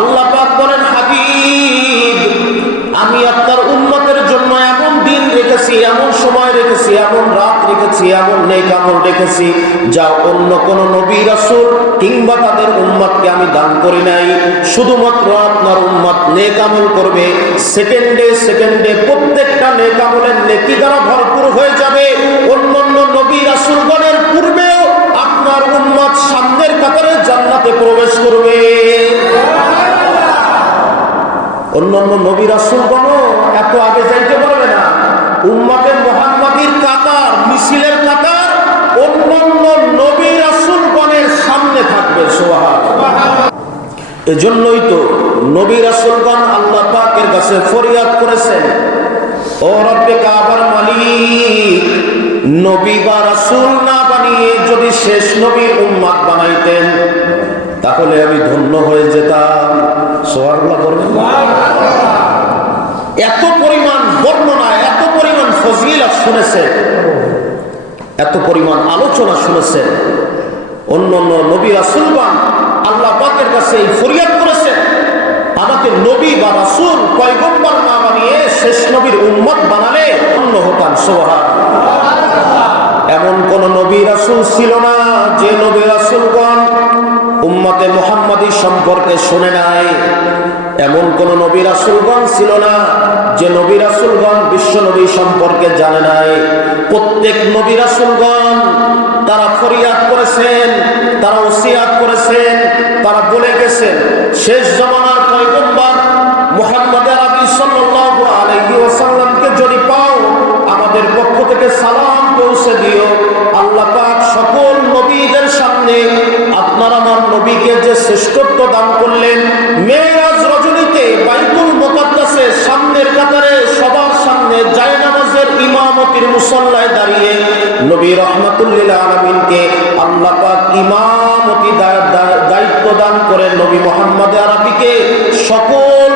আল্লাহ পাক বলেন, হাবিব, আমি আপনার উম্মতের জন্য এমন দিন রেখেছি, এমন সময় রেখেছি, এমন রাত রেখেছি, এমন নেক আমল রেখেছি, যা অন্য কোন নবী রাসূল কিংবা তাদের উম্মতকে আমি দান করি নাই। শুধুমাত্র আপনার উম্মত নেক আমল করবে, সেকেন্ডে সেকেন্ডে প্রত্যেকটা নেক আমলের নেকি দ্বারা ভরপুর হয়ে যাবে। অন্যান্য নবী রাসূলগণের পূর্বেও আপনার উম্মত সামনের কাতারে জান্নাতে প্রবেশ করবে। অন্যান্য নবী রাসূলগণ এত আগে যাইতে পারবে না। উম্মতে মুহাম্মাদীর কাতার, মিছিলের কাতার অন্যান্য নবী রাসূলগণের সামনে থাকবে। সুবহানাল্লাহ। এজন্যই তো নবী রাসূলগণ আল্লাহ পাকের কাছে ফরিয়াদ করেছেন, ও রব্বে কাবার মালিক, নবী বা রাসূল না বানিয়ে যদি শেষ নবীর উম্মত বানাইতেন তাহলে আমি ধন্য হয়ে যেতাম। সুবহানাল্লাহ বলবেন। এত পরিমাণ বর্ণনা, এত পরিমাণ ফজিলত শুনেছেন, এত পরিমাণ আলোচনা শুনেছেন। অন্যান্য নবী রাসূলগণ আল্লাহ পাকের কাছে এই ফরিয়াদ করেছেন, আমাকে নবী বা রাসূল পয়গম্বর না বানিয়ে শেষ নবীর উম্মত বানালে ধন্য হতাম। সুবহানাল্লাহ। এমন কোন নবী রাসূল ছিল না যে নবী রাসূলগণ উম্মতে মুহাম্মাদী সম্পর্কে শুনে নাই। এমন কোন নবী রাসূলগণ ছিল না যে নবী রাসূলগণ বিশ্ব নবী সম্পর্কে জানে নাই। প্রত্যেক নবী রাসূলগণ তারা ফরিয়াদ করেছেন, তারা ওসিয়াত করেছেন, তারা বলে গেছেন, শেষ জামানার পয়গম্বর মুহাম্মদ আরবি সাল্লাল্লাহু আলাইহি ওয়াসাল্লামকে যদি পাও আমাদের পক্ষ থেকে সালাম পৌঁছে দিও। আল্লাহ পাক সকল নবীদের সামনে আপনার আমার নবীকে যে শ্রেষ্ঠত্ব দান করলেন, মেরাজ রজনীতে বাইতুল মুকাদ্দাসে সামনের কাতারে সবার সামনে জায়নামাজের ইমামতির মুসল্লায় দাঁড়িয়ে নবী রাহমাতুল লিল আলামিনকে আল্লাহ পাক ইমামতি দায়িত্ব দান করে নবী মুহাম্মদ আরবিকে সকল